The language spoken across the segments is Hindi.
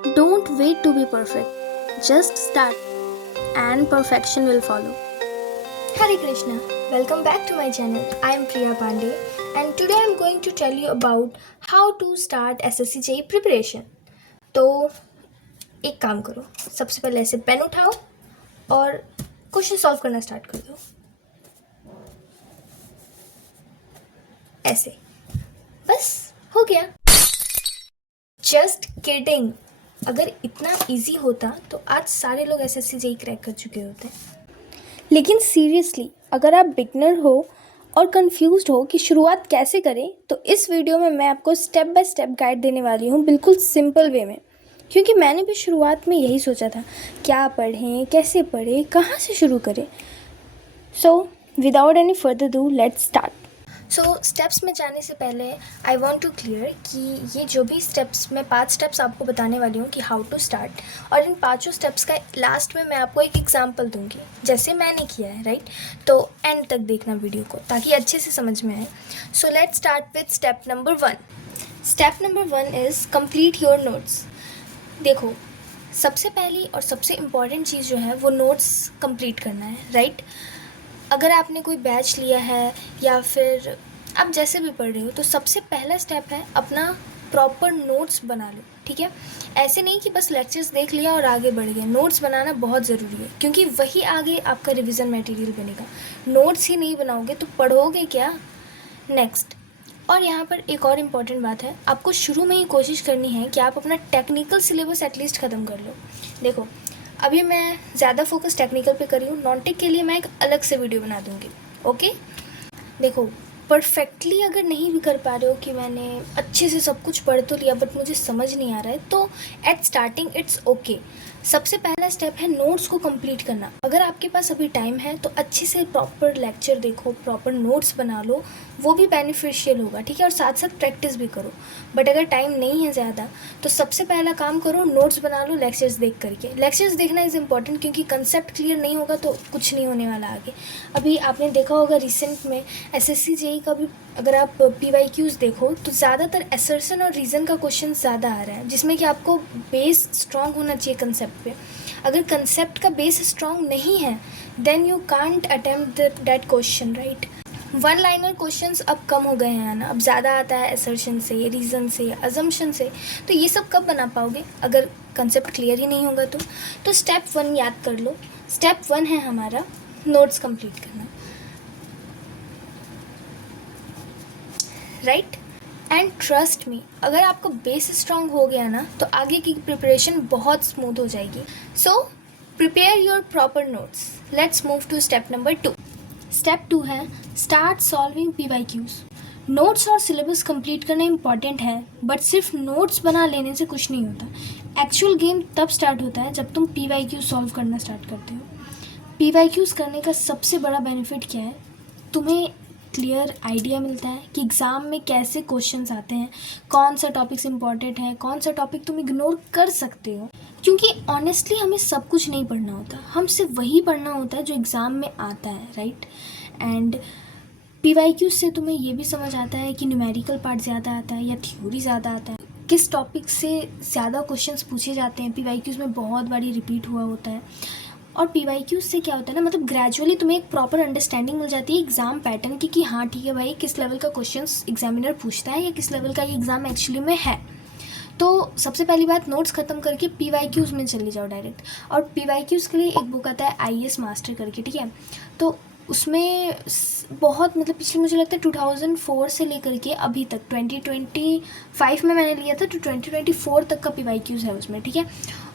Don't wait to be perfect. Just start, and perfection will follow. Hare Krishna, welcome back to my channel. I am Priya Pandey and today I am going to tell you about how to start SSC JEE preparation. तो एक काम करो, सबसे पहले ऐसे पेन उठाओ और क्वेश्चन सॉल्व करना स्टार्ट कर दो। ऐसे बस हो गया। जस्ट किडिंग, अगर इतना इजी होता तो आज सारे लोग SSC JEE क्रैक कर चुके होते। लेकिन सीरियसली अगर आप बिगनर हो और कंफ्यूज्ड हो कि शुरुआत कैसे करें, तो इस वीडियो में मैं आपको स्टेप बाय स्टेप गाइड देने वाली हूँ, बिल्कुल सिंपल वे में। क्योंकि मैंने भी शुरुआत में यही सोचा था, क्या पढ़ें, कैसे पढ़ें, कहाँ से शुरू करें। So without any further do let's start. So steps में जाने से पहले आई वॉन्ट टू क्लियर कि ये जो भी स्टेप्स मैं 5 स्टेप्स आपको बताने वाली हूँ कि हाउ टू स्टार्ट, और इन 5 स्टेप्स का लास्ट में मैं आपको एक एग्जांपल दूंगी जैसे मैंने किया है, राइट। तो एंड तक देखना वीडियो को ताकि अच्छे से समझ में आए। So let's start with step number 1। Step number 1 is complete your notes. देखो, सबसे पहली और सबसे इम्पॉर्टेंट चीज़ जो है वो नोट्स कंप्लीट करना है, राइट। अगर आपने कोई बैच लिया है या फिर आप जैसे भी पढ़ रहे हो, तो सबसे पहला स्टेप है अपना प्रॉपर नोट्स बना लो, ठीक है। ऐसे नहीं कि बस लेक्चर्स देख लिया और आगे बढ़ गए। नोट्स बनाना बहुत ज़रूरी है क्योंकि वही आगे आपका रिवीजन मटेरियल बनेगा। नोट्स ही नहीं बनाओगे तो पढ़ोगे क्या। नेक्स्ट, और यहाँ पर एक और इम्पॉर्टेंट बात है, आपको शुरू में ही कोशिश करनी है कि आप अपना टेक्निकल सिलेबस एटलीस्ट ख़त्म कर लो। देखो, अभी मैं ज़्यादा फोकस टेक्निकल पे करी हूँ, नॉन टेक के लिए मैं एक अलग से वीडियो बना दूँगी, ओके। देखो, परफेक्टली अगर नहीं भी कर पा रहे हो कि मैंने अच्छे से सब कुछ पढ़ तो लिया बट मुझे समझ नहीं आ रहा है, तो एट स्टार्टिंग इट्स ओके। सबसे पहला स्टेप है नोट्स को कंप्लीट करना। अगर आपके पास अभी टाइम है तो अच्छे से प्रॉपर लेक्चर देखो, प्रॉपर नोट्स बना लो, वो भी बेनिफिशियल होगा, ठीक है। और साथ साथ प्रैक्टिस भी करो। बट अगर टाइम नहीं है ज़्यादा तो सबसे पहला काम करो, नोट्स बना लो लेक्चर्स देख करके। लेक्चर्स देखना इज़ इम्पॉर्टेंट क्योंकि कंसेप्ट क्लियर नहीं होगा तो कुछ नहीं होने वाला आगे। अभी आपने देखा होगा रिसेंट में SSC JEE का भी अगर आप PYQs देखो तो ज़्यादातर असर्शन और रीज़न का क्वेश्चन ज़्यादा आ रहा है, जिसमें कि आपको बेस स्ट्रॉन्ग होना चाहिए कंसेप्ट पे। अगर कंसेप्ट का बेस स्ट्रॉन्ग नहीं है then you can't attempt that question, right. One liner questions अब कम हो गए हैं ना, अब ज़्यादा आता है असर्शन से, रीज़न से, अजम्पशन से। तो ये सब कब बना पाओगे अगर कंसेप्ट क्लियर ही नहीं होगा तो स्टेप 1 याद कर लो। स्टेप 1 है हमारा नोट्स कंप्लीट करना, राइट। एंड ट्रस्ट मी, अगर आपका बेस स्ट्रॉन्ग हो गया ना तो आगे की प्रिपरेशन बहुत स्मूथ हो जाएगी। So prepare your proper notes. Let's move to step number 2। Step 2 है स्टार्ट सॉल्विंग PYQs। नोट्स और सिलेबस कंप्लीट करना इंपॉर्टेंट है बट सिर्फ नोट्स बना लेने से कुछ नहीं होता। एक्चुअल गेम तब स्टार्ट होता है जब तुम PYQ सॉल्व करना स्टार्ट करते हो। PYQs करने का सबसे बड़ा बेनिफिट क्या है, तुम्हें क्लियर आइडिया मिलता है कि एग्ज़ाम में कैसे क्वेश्चंस आते हैं, कौन सा टॉपिक्स इंपॉर्टेंट है, कौन सा टॉपिक तुम इग्नोर कर सकते हो। क्योंकि ऑनेस्टली हमें सब कुछ नहीं पढ़ना होता, हम सिर्फ वही पढ़ना होता है जो एग्ज़ाम में आता है, राइट। एंड PYQ से तुम्हें ये भी समझ आता है कि न्यूमेरिकल पार्ट ज़्यादा आता है या थ्योरी ज़्यादा आता है, किस टॉपिक से ज़्यादा क्वेश्चंस पूछे जाते हैं। PYQs में बहुत बारी रिपीट हुआ होता है। और PYQs से क्या होता है ना, मतलब ग्रेजुअली तुम्हें एक प्रॉपर अंडरस्टैंडिंग मिल जाती है एग्ज़ाम पैटर्न की कि हाँ ठीक है भाई, किस लेवल का क्वेश्चंस एग्जामिनर पूछता है या किस लेवल का ये एग्ज़ाम एक्चुअली में है। तो सबसे पहली बात, नोट्स ख़त्म करके PYQs में चले जाओ डायरेक्ट। और PYQs के लिए एक बुक आता है IAS मास्टर करके, ठीक है। तो उसमें बहुत मतलब पिछले मुझे लगता है 2004 से लेकर के अभी तक 2025 में मैंने लिया था तो 2024 तक का PYQs है उसमें, ठीक है।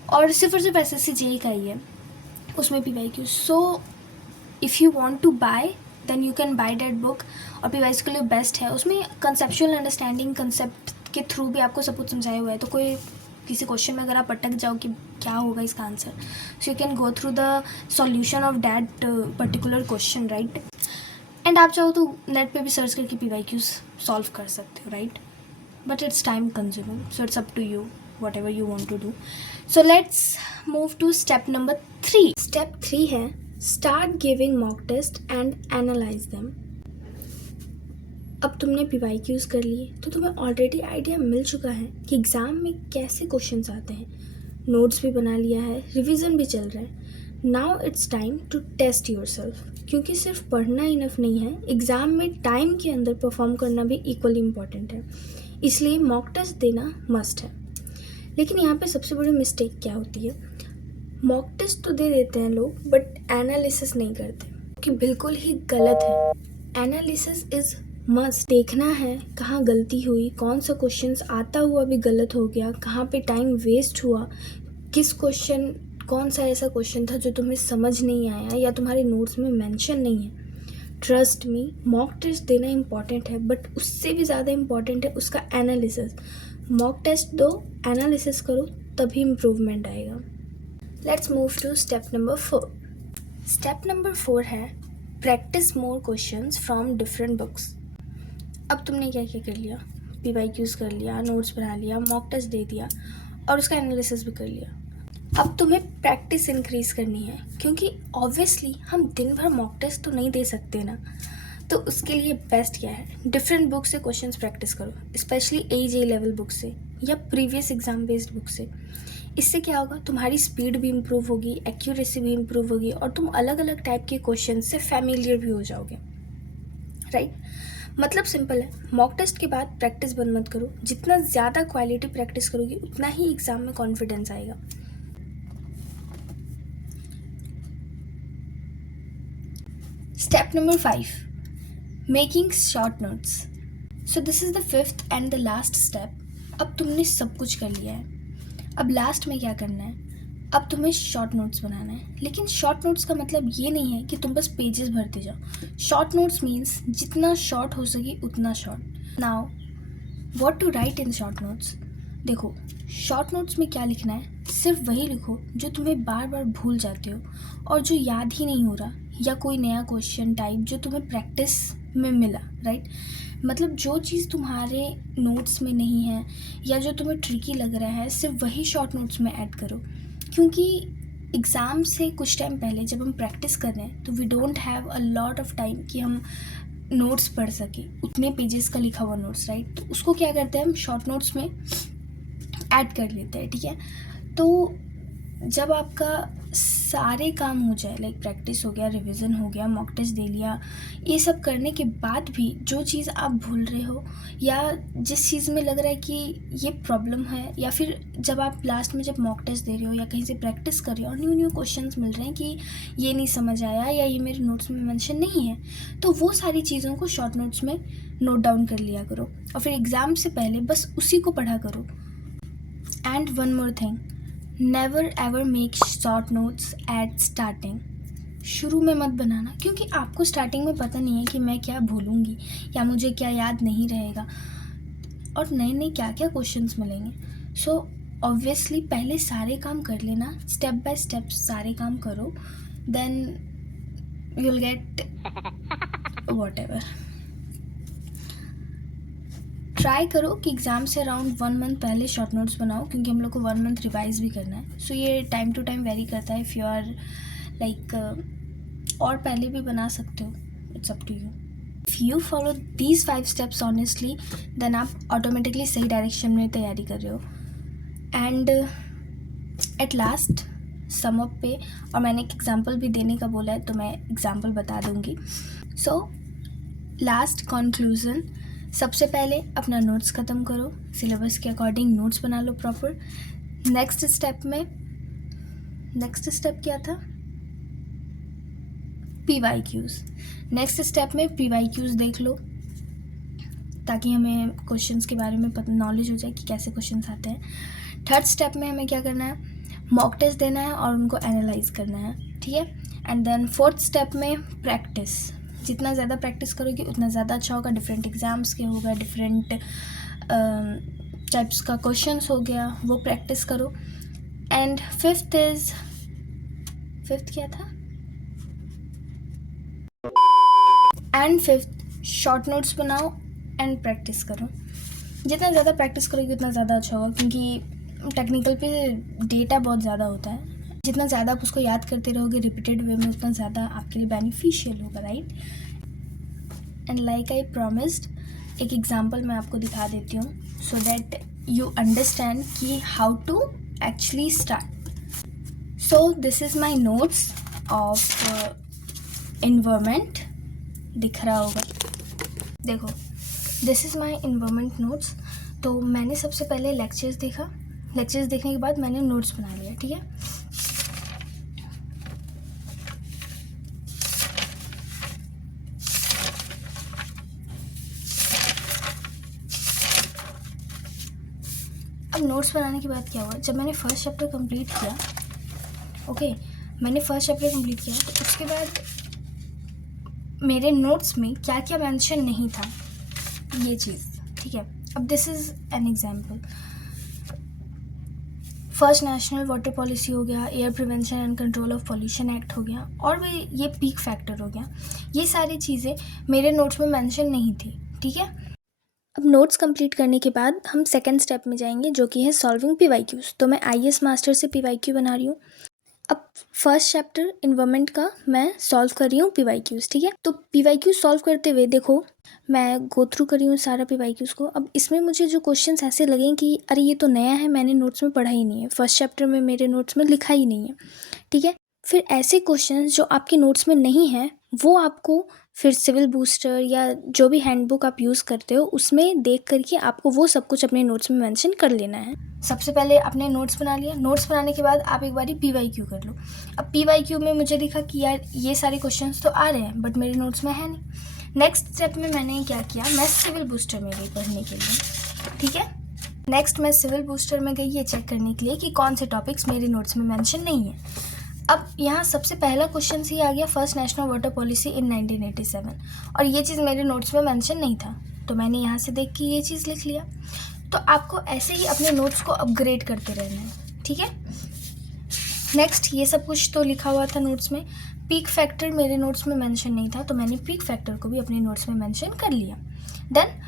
और सिर्फ SSC JEE का ही है उसमें PYQs। So if you want to buy then you can buy that book. और PYQs के लिए बेस्ट है, उसमें कंसेप्चुअल अंडरस्टैंडिंग, कंसेप्ट के थ्रू भी आपको सब कुछ समझाया हुआ है। तो कोई किसी क्वेश्चन में अगर आप अटक जाओ कि क्या होगा इसका answer, so you can go through the solution of that particular question, right. And आप चाहो तो नेट पे भी सर्च करके PYQs सॉल्व कर सकते हो, right. But it's time consuming, so it's up to you whatever you want to do. So let's move to step number 3. Step 3 है start giving mock test and analyze them. अब तुमने PYQs कर लिए तो तुम्हें ऑलरेडी आइडिया मिल चुका है कि एग्ज़ाम में कैसे क्वेश्चंस आते हैं। नोट्स भी बना लिया है, रिवीजन भी चल रहा है. Now it's time to test yourself, क्योंकि सिर्फ पढ़ना इनफ नहीं है, एग्ज़ाम में टाइम के अंदर परफॉर्म करना भी इक्वली इम्पॉर्टेंट है. इसलिए मॉक टेस्ट देना मस्ट है. लेकिन यहाँ पे सबसे बड़ी मिस्टेक क्या होती है, मॉक टेस्ट तो दे देते हैं लोग बट एनालिसिस नहीं करते, कि बिल्कुल ही गलत है. Analysis is must. देखना है कहाँ गलती हुई, कौन सा क्वेश्चंस आता हुआ भी गलत हो गया, कहाँ पे टाइम वेस्ट हुआ, किस क्वेश्चन, कौन सा ऐसा क्वेश्चन था जो तुम्हें समझ नहीं आया या तुम्हारे नोट्स में मेंशन नहीं है. ट्रस्ट मी, मॉक टेस्ट देना इम्पॉर्टेंट है बट उससे भी ज़्यादा इम्पॉर्टेंट है उसका एनालिसिस. मॉक टेस्ट दो, एनालिसिस करो, तभी इम्प्रूवमेंट आएगा. Let's move to step number 4. Step number 4 है practice more questions from different books. अब तुमने क्या क्या कर लिया, PYQs कर लिया, नोट्स बना लिया, मॉक टेस्ट दे दिया और उसका एनालिसिस भी कर लिया. अब तुम्हें प्रैक्टिस इंक्रीज़ करनी है, क्योंकि ऑब्वियसली हम दिन भर मॉक टेस्ट तो नहीं दे सकते ना. तो उसके लिए बेस्ट क्या है, डिफरेंट बुक से क्वेश्चंस प्रैक्टिस करो, स्पेशली AJ लेवल बुक से या प्रीवियस एग्जाम बेस्ड बुक से. इससे क्या होगा, तुम्हारी स्पीड भी इम्प्रूव होगी, एक्यूरेसी भी इम्प्रूव होगी और तुम अलग अलग टाइप के क्वेश्चन से फैमिलियर भी हो जाओगे. राइट, मतलब सिंपल है, मॉक टेस्ट के बाद प्रैक्टिस बंद मत करो. जितना ज़्यादा क्वालिटी प्रैक्टिस करोगी उतना ही एग्ज़ाम में कॉन्फिडेंस आएगा. Step number 5, making short notes. So this is the 5th and the last step. अब तुमने सब कुछ कर लिया है, अब लास्ट में क्या करना है, अब तुम्हें शॉर्ट नोट्स बनाना है. लेकिन शॉर्ट नोट्स का मतलब ये नहीं है कि तुम बस पेजेस भरते जाओ. शॉर्ट नोट्स मीन्स जितना शॉर्ट हो सके उतना short. Now what to write in short notes. देखो, शॉर्ट नोट्स में क्या लिखना है, सिर्फ वही लिखो जो तुम्हें बार बार भूल जाते हो और जो याद ही नहीं हो रहा, या कोई नया क्वेश्चन टाइप जो तुम्हें प्रैक्टिस में मिला. राइट, मतलब जो चीज़ तुम्हारे नोट्स में नहीं है या जो तुम्हें ट्रिकी लग रहा है, सिर्फ वही शॉर्ट नोट्स में ऐड करो. क्योंकि एग्ज़ाम से कुछ टाइम पहले जब हम प्रैक्टिस कर रहे हैं तो we don't have a lot of time कि हम नोट्स पढ़ सकें, उतने पेजेस का लिखा हुआ नोट्स. राइट, तो उसको क्या करते हैं हम शॉर्ट नोट्स में ऐड कर लेते हैं. ठीक है, तो जब आपका सारे काम हो जाए, लाइक प्रैक्टिस हो गया, रिवीजन हो गया, मॉक टेस्ट दे लिया, ये सब करने के बाद भी जो चीज़ आप भूल रहे हो या जिस चीज़ में लग रहा है कि ये प्रॉब्लम है, या फिर जब आप लास्ट में जब मॉक टेस्ट दे रहे हो या कहीं से प्रैक्टिस कर रहे हो और न्यू क्वेश्चंस मिल रहे हैं कि ये नहीं समझ आया या ये मेरे नोट्स में मेंशन नहीं है, तो वो सारी चीज़ों को शॉर्ट नोट्स में नोट डाउन कर लिया करो और फिर एग्ज़ाम से पहले बस उसी को पढ़ा करो. And one more thing, never ever make short notes at starting. शुरू में मत बनाना, क्योंकि आपको स्टार्टिंग में पता नहीं है कि मैं क्या भूलूंगी या मुझे क्या याद नहीं रहेगा और नए नए क्या क्या क्वेश्चंस मिलेंगे. सो ऑब्वियसली पहले सारे काम कर लेना, स्टेप बाय स्टेप सारे काम करो, then you will get whatever. Try करो कि एग्ज़ाम से अराउंड 1 मंथ पहले शॉर्ट नोट्स बनाओ, क्योंकि हम लोग को 1 मंथ रिवाइज भी करना है. सो ये टाइम टू टाइम वेरी करता है. इफ़ यू आर लाइक और पहले भी बना सकते हो, it's up to you. If you follow these 5 steps honestly, then आप ऑटोमेटिकली सही डायरेक्शन में तैयारी कर रहे हो. And at last sum up पे, और मैंने एक एग्जाम्पल भी देने का बोला है तो मैं एग्जाम्पल बता दूँगी. सो लास्ट कंक्लूज़न, सबसे पहले अपना नोट्स ख़त्म करो, सिलेबस के अकॉर्डिंग नोट्स बना लो प्रॉपर. नेक्स्ट स्टेप क्या था, PYQs. नेक्स्ट स्टेप में PYQs देख लो ताकि हमें क्वेश्चंस के बारे में नॉलेज हो जाए कि कैसे क्वेश्चंस आते हैं. थर्ड स्टेप में हमें क्या करना है, मॉक टेस्ट देना है और उनको एनालाइज करना है. ठीक है, एंड देन फोर्थ स्टेप में प्रैक्टिस. जितना ज़्यादा प्रैक्टिस करोगे उतना ज़्यादा अच्छा होगा. डिफरेंट एग्ज़ाम्स के होगा, डिफरेंट टाइप्स का क्वेश्चंस हो गया, वो प्रैक्टिस करो. एंड फिफ्थ क्या था, एंड फिफ्थ शॉर्ट नोट्स बनाओ एंड प्रैक्टिस करो. जितना ज़्यादा प्रैक्टिस करोगे उतना ज़्यादा अच्छा होगा, क्योंकि टेक्निकल पे डेटा बहुत ज़्यादा होता है. जितना ज़्यादा आप उसको याद करते रहोगे रिपीटेड वे में, उतना ज़्यादा आपके लिए बेनिफिशियल होगा. Right, and like I promised, एक एग्जांपल मैं आपको दिखा देती हूँ सो दैट यू अंडरस्टैंड कि how to actually start. So this is my notes of environment. दिख रहा होगा, देखो this is my environment notes. तो मैंने सबसे पहले लेक्चर्स देखा, लेक्चर्स देखने के बाद मैंने नोट्स बना लिया. ठीक है, अब नोट्स बनाने के बाद क्या हुआ, जब मैंने फर्स्ट चैप्टर कंप्लीट किया, मैंने फर्स्ट चैप्टर कंप्लीट किया, तो उसके बाद मेरे नोट्स में क्या क्या मेंशन नहीं था, ये चीज़. ठीक है, अब this is an example. First national water policy हो गया, air prevention and control of pollution act हो गया, और भी ये पीक फैक्टर हो गया. ये सारी चीज़ें मेरे नोट्स में मेंशन नहीं थी. ठीक है, अब नोट्स कंप्लीट करने के बाद हम सेकंड स्टेप में जाएंगे, जो कि है सॉल्विंग PYQs. तो मैं IAS मास्टर से PYQ बना रही हूँ. अब फर्स्ट चैप्टर इन्वायरमेंट का मैं सॉल्व कर रही हूँ PYQs. ठीक है, तो PYQ सॉल्व करते हुए देखो मैं गो थ्रू कर रही हूँ सारा PYQs को. अब इसमें मुझे जो क्वेश्चंस ऐसे लगे कि अरे ये तो नया है, मैंने नोट्स में पढ़ा ही नहीं है, फर्स्ट चैप्टर में मेरे नोट्स में लिखा ही नहीं है. ठीक है, फिर ऐसे क्वेश्चंस जो आपके नोट्स में नहीं हैं वो आपको फिर सिविल बूस्टर या जो भी हैंडबुक आप यूज़ करते हो उसमें देख करके आपको वो सब कुछ अपने नोट्स में मेंशन कर लेना है. सबसे पहले आपने नोट्स बना लिया. नोट्स बनाने के बाद आप एक बारी PYQ कर लो. अब PYQ में मुझे दिखा कि यार ये सारे क्वेश्चंस तो आ रहे हैं बट मेरे नोट्स में है नहीं. नेक्स्ट स्टेप में मैंने क्या किया, मैं सिविल बूस्टर में गई पढ़ने के लिए. ठीक है, नेक्स्ट मैं सिविल बूस्टर में गई ये चेक करने के लिए कि कौन से टॉपिक्स मेरे नोट्स में मेंशन नहीं है. अब यहाँ सबसे पहला क्वेश्चन ही आ गया, first national water policy in 1987, और ये चीज़ मेरे नोट्स में मेंशन नहीं था, तो मैंने यहाँ से देख के ये चीज़ लिख लिया. तो आपको ऐसे ही अपने नोट्स को अपग्रेड करते रहना है. ठीक है, नेक्स्ट ये सब कुछ तो लिखा हुआ था नोट्स में. पीक फैक्टर मेरे नोट्स में मेंशन नहीं था, तो मैंने पीक फैक्टर को भी अपने नोट्स में मेंशन कर लिया. देन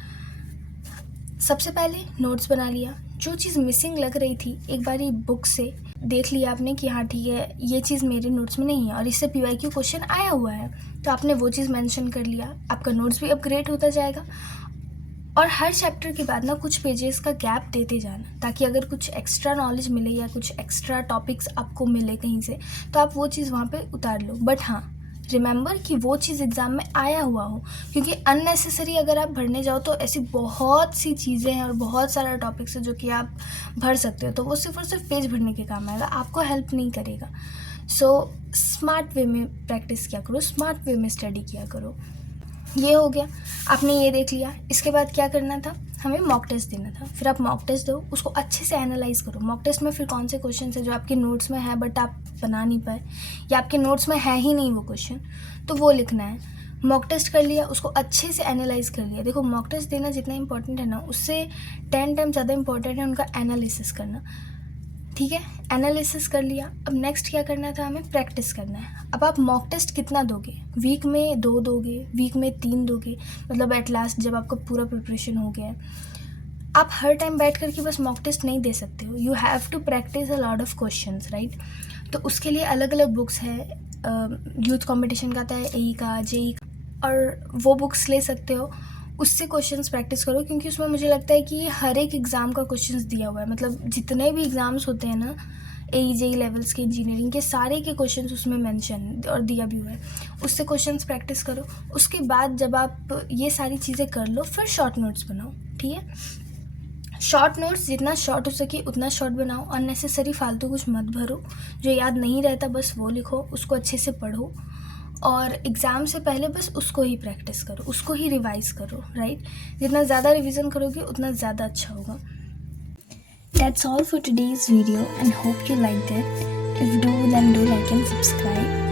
सबसे पहले नोट्स बना लिया. जो चीज़ मिसिंग लग रही थी एक बारी बुक से देख लिया आपने कि हाँ ठीक है ये चीज़ मेरे नोट्स में नहीं है और इससे PYQ क्वेश्चन आया हुआ है, तो आपने वो चीज़ मेंशन कर लिया. आपका नोट्स भी अपग्रेड होता जाएगा. और हर चैप्टर के बाद ना कुछ पेजेस का गैप देते जाना, ताकि अगर कुछ एक्स्ट्रा नॉलेज मिले या कुछ एक्स्ट्रा टॉपिक्स आपको मिले कहीं से तो आप वो चीज़ वहाँ पे उतार लो. बट हाँ, रिमेंबर कि वो चीज़ एग्ज़ाम में आया हुआ हो, क्योंकि अननेसेसरी अगर आप भरने जाओ तो ऐसी बहुत सी चीज़ें हैं और बहुत सारा टॉपिक्स है जो कि आप भर सकते हो, तो वो सिर्फ और सिर्फ पेज भरने के काम आएगा, आपको हेल्प नहीं करेगा. सो स्मार्ट वे में प्रैक्टिस किया करो, स्मार्ट वे में स्टडी किया करो. ये हो गया, आपने ये देख लिया. इसके बाद क्या करना था, हमें मॉक टेस्ट देना था. फिर आप मॉक टेस्ट दो, उसको अच्छे से एनालाइज करो. मॉक टेस्ट में फिर कौन से क्वेश्चन है जो आपके नोट्स में है बट आप बना नहीं पाए, या आपके नोट्स में है ही नहीं वो क्वेश्चन, तो वो लिखना है. मॉक टेस्ट कर लिया, उसको अच्छे से एनालाइज कर लिया. देखो मॉक टेस्ट देना जितना इंपॉर्टेंट है ना, उससे 10 टाइम ज़्यादा इंपॉर्टेंट है उनका एनालिसिस करना. ठीक है, एनालिसिस कर लिया. अब नेक्स्ट क्या करना था, हमें प्रैक्टिस करना है. अब आप मॉक टेस्ट कितना दोगे, वीक में 2 दोगे, वीक में 3 दोगे, मतलब एट लास्ट जब आपका पूरा प्रिपरेशन हो गया है. आप हर टाइम बैठ करके बस मॉक टेस्ट नहीं दे सकते हो. You have to practice a lot of questions, right. तो उसके लिए अलग अलग बुक्स है. यूथ कंपटीशन का आता है, AE का, JEE का, और वो बुक्स ले सकते हो. उससे क्वेश्चंस प्रैक्टिस करो, क्योंकि उसमें मुझे लगता है कि हर एक एग्ज़ाम का क्वेश्चंस दिया हुआ है. मतलब जितने भी एग्ज़ाम्स होते हैं ना, AE JEE लेवल्स के, इंजीनियरिंग के, सारे के क्वेश्चंस उसमें मेंशन और दिया भी हुआ है. उससे क्वेश्चंस प्रैक्टिस करो. उसके बाद जब आप ये सारी चीज़ें कर लो फिर शॉर्ट नोट्स बनाओ. ठीक है, शॉर्ट नोट्स जितना शॉर्ट हो सके उतना शॉर्ट बनाओ. अननेसेसरी फालतू कुछ मत भरो, जो याद नहीं रहता बस वो लिखो, उसको अच्छे से पढ़ो, और एग्ज़ाम से पहले बस उसको ही प्रैक्टिस करो, उसको ही रिवाइज़ करो, राइट. जितना ज़्यादा रिवीजन करोगे उतना ज़्यादा अच्छा होगा. That's all for today's video and hope you liked it. If do, then do like and subscribe.